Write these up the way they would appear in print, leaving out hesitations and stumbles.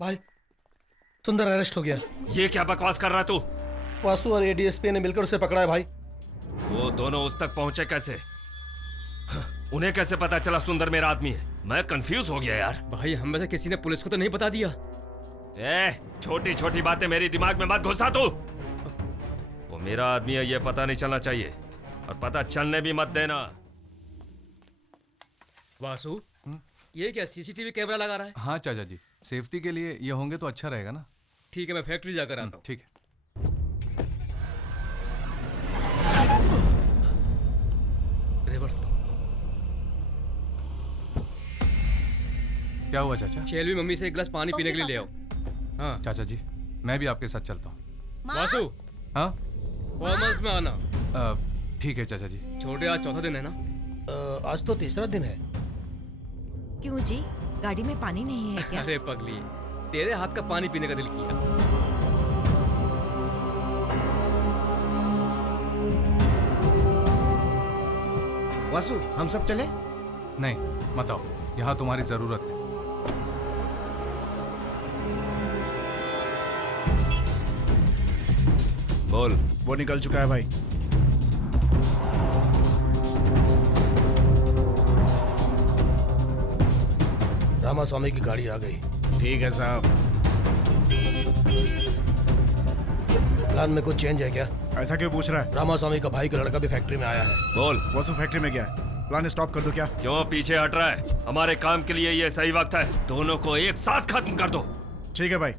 भाई सुंदर अरेस्ट हो गया। ये क्या बकवास कर रहा है तू? वासु और एडीएसपी ने मिलकर उसे पकड़ा है भाई। वो दोनों उस तक पहुंचे कैसे? उन्हें कैसे पता चला सुंदर मेरा आदमी है? मैं कंफ्यूज हो गया यार। भाई हम में से किसी ने पुलिस को तो नहीं बता दिया? छोटी छोटी बातें मेरी दिमाग में मत घुसा तू। वो मेरा आदमी है ये पता नहीं चलना चाहिए, और पता चलने भी मत देना। वासु, ये क्या सीसीटीवी कैमरा लगा रहा है? हाँ चाचा जी, सेफ्टी के लिए ये होंगे तो अच्छा रहेगा ना। ठीक है, मैं फैक्ट्री जाकर आता हूँ। ठीक है। रिवर्स दो। क्या हुआ चाचा? शेलवी मम्मी से एक गिलास पानी पीने के लिए ले आओ। हाँ चाचा जी, मैं भी आपके साथ चलता हूँ। वासु, हाँ फॉर्मल्स में आना। ठीक है चाचा जी। छोटे आज चौथा दिन है ना? आज तो तीसरा दिन है। क्यों जी, गाड़ी में पानी नहीं है क्या? अरे पगली, तेरे हाथ का पानी पीने का दिल किया। वासु, हम सब चले? नहीं मत आओ, यहाँ तुम्हारी जरूरत है। बोल। वो निकल चुका है भाई। रामास्वामी की गाड़ी आ गई। ठीक है साहब। प्लान में कुछ चेंज है क्या? ऐसा क्यों पूछ रहा है? रामास्वामी का भाई का लड़का भी फैक्ट्री में आया है। बोल। वासु फैक्ट्री में गया है। प्लान स्टॉप कर दो क्या? क्यों पीछे हट रहा है? हमारे काम के लिए ये सही वक्त है। दोनों को एक साथ खत्म कर दो। ठीक है भाई।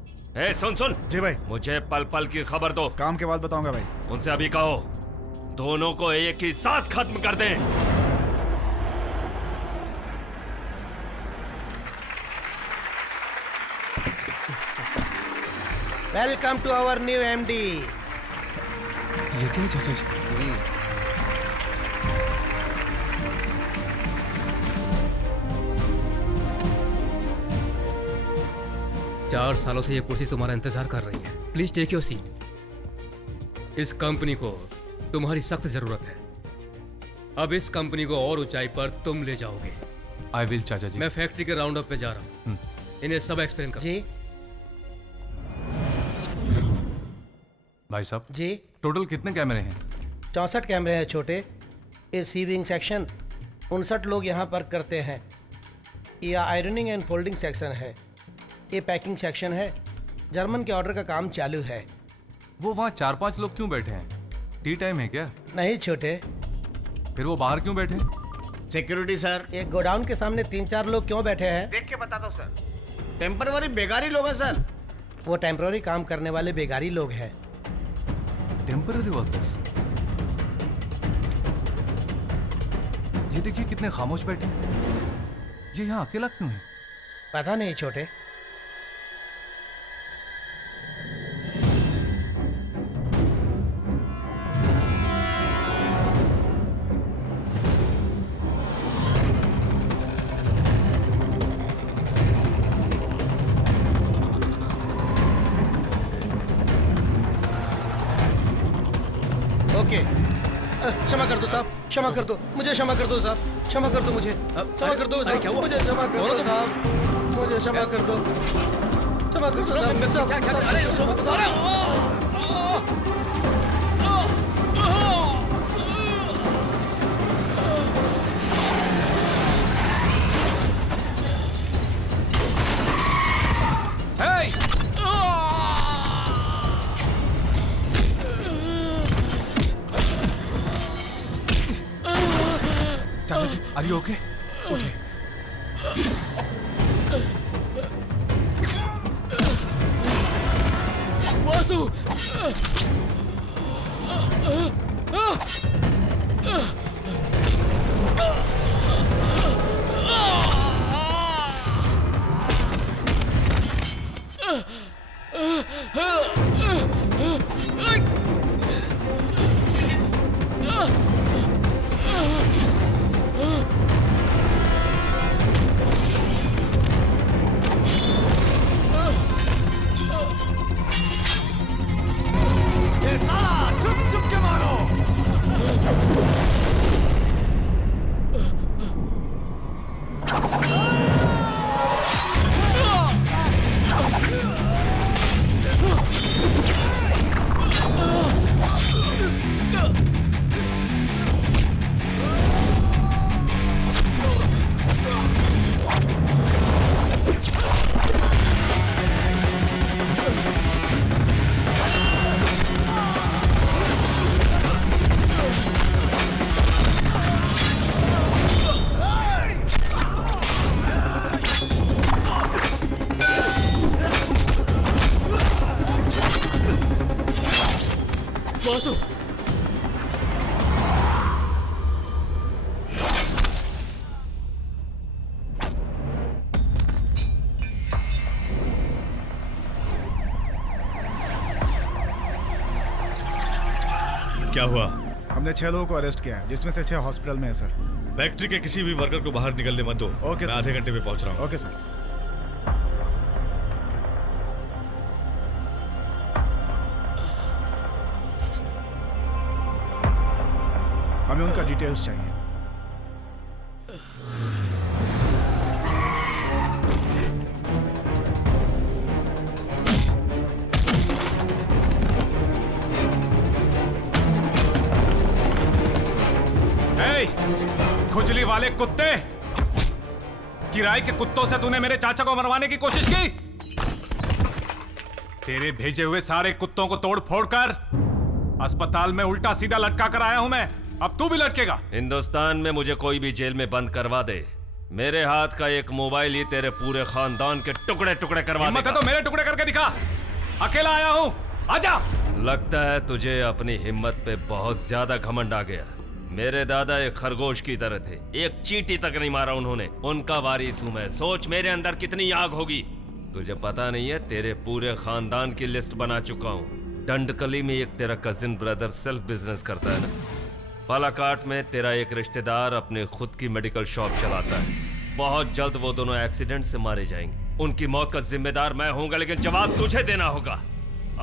सुन सुन। जी भाई। मुझे पल पल की खबर दो। काम के बाद बताऊंगा भाई। उनसे अभी कहो दोनों को एक ही साथ खत्म कर दें। Welcome to our new MD. ये क्या है चाचा जी? 4 सालों से ये कुर्सी तुम्हारा इंतजार कर रही है। Please take your seat. इस कंपनी को तुम्हारी सख्त जरूरत है। अब इस कंपनी को और ऊंचाई पर तुम ले जाओगे। आई विल चाचा जी। मैं फैक्ट्री के राउंड अप पे जा रहा हूँ। इन्हें सब एक्सप्लेन करो। जी भाई साहब जी। टोटल कितने कैमरे हैं? 64 कैमरे हैं छोटे। ये सीविंग सेक्शन 59 लोग यहाँ पर करते हैं। ये आयरनिंग एंड फोल्डिंग सेक्शन है। ये पैकिंग सेक्शन है। जर्मन के ऑर्डर का काम चालू है। वो वहाँ 4-5 लोग क्यों बैठे हैं? टी टाइम है क्या? नहीं छोटे। फिर वो बाहर क्यों बैठे? Security sir. एक गोडाउन के सामने 3-4 लोग क्यों बैठे हैं? देख के बता दो सर। टेम्पररी बेगारी लोग हैं सर। वो टेम्पररी काम करने वाले बेगारी लोग हैं। Temporary workers. ये देखिए कितने खामोश बैठे हैं। ये यहाँ अकेला क्यों है? पता नहीं छोटे। ओके, क्षमा कर दो साहब, क्षमा कर दो मुझे, क्षमा कर दो साहब, क्षमा कर दो मुझे, क्षमा कर दो अरे क्या साहब, हुआ? मुझे क्षमा कर दो साहब, मुझे क्षमा कर दो, क्षमा कर दो साहब, क्या क्या अरे चाचा जी, आर यू ओके? उठे। वासु, चुप चुप के मारो। क्या हुआ? हमने 6 लोगों को अरेस्ट किया है, जिसमें से 6 हॉस्पिटल में है सर। फैक्ट्री के किसी भी वर्कर को बाहर निकलने मत दो। ओके मैं सर। आधे घंटे में पहुंच रहा हूँ। Okay sir. हमें उनका डिटेल्स चाहिए। खुजली वाले कुत्ते, किराए के कुत्तों से तूने मेरे चाचा को मरवाने की कोशिश की। तेरे भेजे हुए सारे कुत्तों को तोड़ फोड़ कर अस्पताल में उल्टा सीधा लटका कर आया हूं मैं। अब तू भी लटकेगा। हिंदुस्तान में मुझे कोई भी जेल में बंद करवा दे, मेरे हाथ का एक मोबाइल ही तेरे पूरे खानदान के टुकड़े टुकड़े करवा हिम्मत है तो मेरे टुकड़े करके दिखा। अकेला आया हूं, आजा। लगता है तुझे अपनी हिम्मत पे बहुत ज्यादा घमंड आ गया। मेरे दादा एक खरगोश की तरह थे, एक चींटी तक नहीं मारा उन्होंने। उनका वारिस हूं मैं। सोच मेरे अंदर कितनी आग होगी। तुझे पता नहीं है, तेरे पूरे खानदान की लिस्ट बना चुका हूँ। डंडकली में एक तेरा कजिन ब्रदर सेल्फ बिजनेस करता है ना। पालाकाट में तेरा एक रिश्तेदार अपने खुद की मेडिकल शॉप चलाता है। बहुत जल्द वो दोनों एक्सीडेंट से मारे जाएंगे। उनकी मौत का जिम्मेदार मैं होऊंगा, लेकिन जवाब तुझे देना होगा।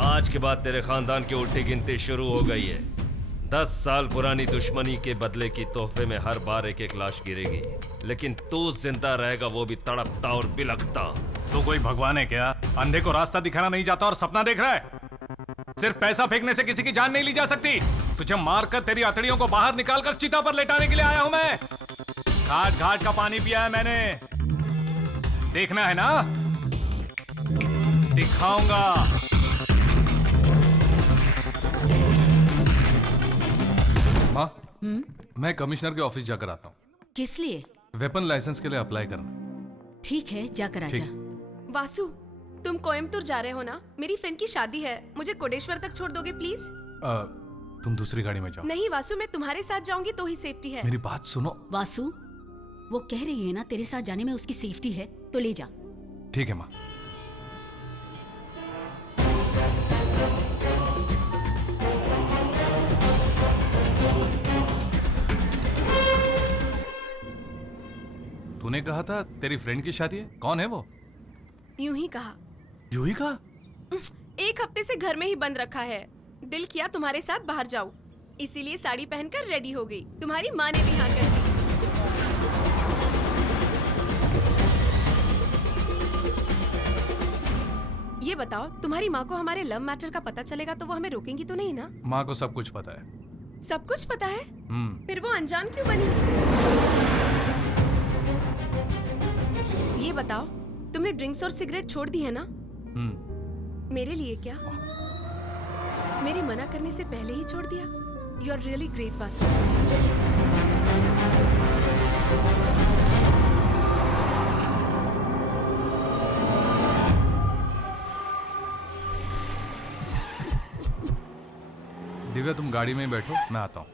आज के बाद तेरे खानदान की उल्टी गिनती शुरू हो गई है। 10 साल पुरानी दुश्मनी के बदले की तोहफे में हर बार एक एक लाश गिरेगी, लेकिन तू जिंदा रहेगा, वो भी तड़पता और बिलखता। तू कोई भगवान है क्या? अंधे को रास्ता दिखाना नहीं जाता और सपना देख रहा है। सिर्फ पैसा फेंकने से किसी की जान नहीं ली जा सकती। तुझे मारकर तेरी अतड़ियों को बाहर निकालकर चिता पर लेटाने के लिए आया हूं मैं। घाट घाट का पानी पिया है मैंने। देखना है ना? दिखाऊंगा। माँ, मैं कमिश्नर के ऑफिस जाकर आता हूँ। किस लिए? वेपन लाइसेंस के लिए अप्लाई करना। ठीक है, जाकर आजा। वासु, तुम कोयम्बतूर जा रहे हो ना? मेरी फ्रेंड की शादी है, मुझे कोडेश्वर तक छोड़ दोगे प्लीज? तुम दूसरी गाड़ी में जाओ। नहीं वासु, मैं तुम्हारे साथ जाऊंगी तो ही सेफ्टी है। मेरी बात सुनो। वासु, वो कह रही है ना तेरे साथ जाने में उसकी सेफ्टी है, तो ले जा। ठीक है माँ। तूने कहा था तेरी फ्रेंड की शादी है, कौन है वो? यूं ही कहा। यूं ही कहा? 1 हफ्ते से घर में ही बंद रखा है। दिल किया तुम्हारे साथ बाहर जाऊं, इसीलिए साड़ी पहनकर रेडी हो गई। तुम्हारी माँ ने भी हाँ कर दी। ये बताओ, तुम्हारी माँ को हमारे लव मैटर का पता चलेगा तो वो हमें रोकेंगी तो नहीं ना? माँ को सब कुछ पता है। सब कुछ पता है? फिर वो अनजान क्यों बनी? ये बताओ, तुमने ड्रिंक्स और सिगरेट छोड़ दी है ना? मेरे लिए क्या? मेरे मना करने से पहले ही छोड़ दिया? You are really great Vasu. Divya, तुम गाड़ी में ही बैठो, मैं आता हूँ।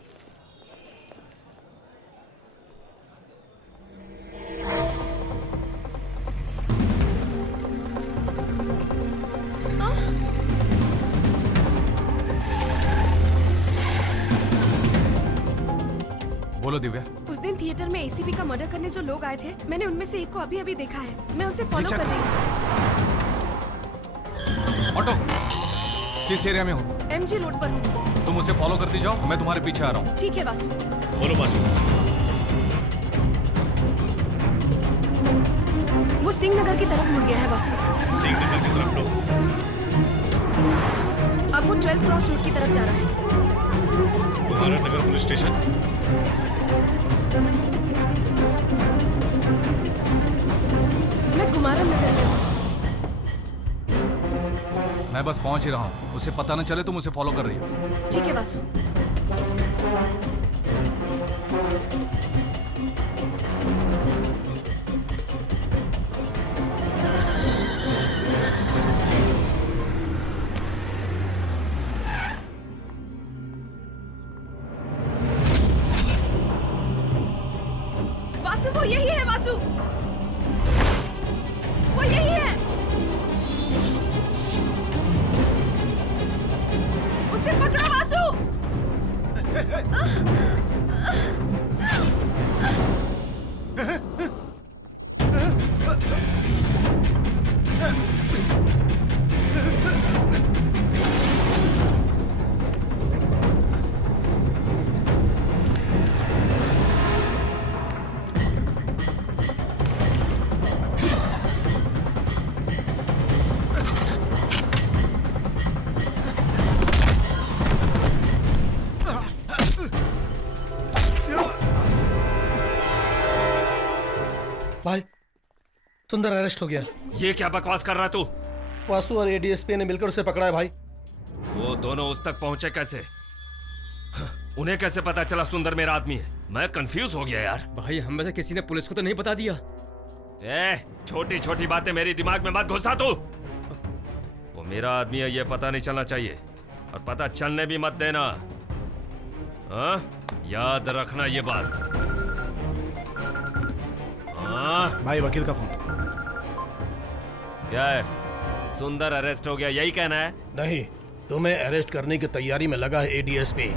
बोलो दिव्या। उस दिन थिएटर में एसीपी का मर्डर करने जो लोग आए थे, मैंने उनमें से एक को अभी अभी देखा है। मैं उसे फॉलो कर रही हूँ। ऑटो किस एरिया में हो? एमजी रोड पर हूँ। तुम उसे फॉलो करती जाओ, मैं तुम्हारे पीछे आ रहा हूँ। ठीक है वासु। बोलो वासु। वो सिंह नगर की तरफ मुड़ गया है वासु। सिंह नगर की तरफ लो। अब वो 12th क्रॉस रोड की तरफ जा रहा है। तुम्हारा नगर पुलिस स्टेशन? मैं कुमारन नगर में हूँ। मैं बस पहुंच ही रहा हूँ, उसे पता न चले तुम उसे फॉलो कर रही हो। ठीक है वासु। वासु, वो यही है वासु, वो यही है। उसे पकड़ो वासु। भाई सुंदर अरेस्ट हो गया। ये क्या बकवास कर रहा है तू? वासु और एडीएसपी ने मिलकर उसे पकड़ा है भाई। वो दोनों उस तक पहुंचे कैसे? उन्हें कैसे पता चला सुंदर मेरा आदमी है? मैं कंफ्यूज हो गया यार। भाई हम में से किसी ने पुलिस को तो नहीं बता दिया। छोटी छोटी बातें मेरी दिमाग में मत घुसा तू। वो मेरा आदमी है ये पता नहीं चलना चाहिए, और पता चलने भी मत देना। हाँ? याद रखना ये बात। हाँ? भाई वकील का फोन। क्या है? सुंदर अरेस्ट हो गया यही कहना है? नहीं, तुम्हें अरेस्ट करने की तैयारी में लगा है एडीएसपी।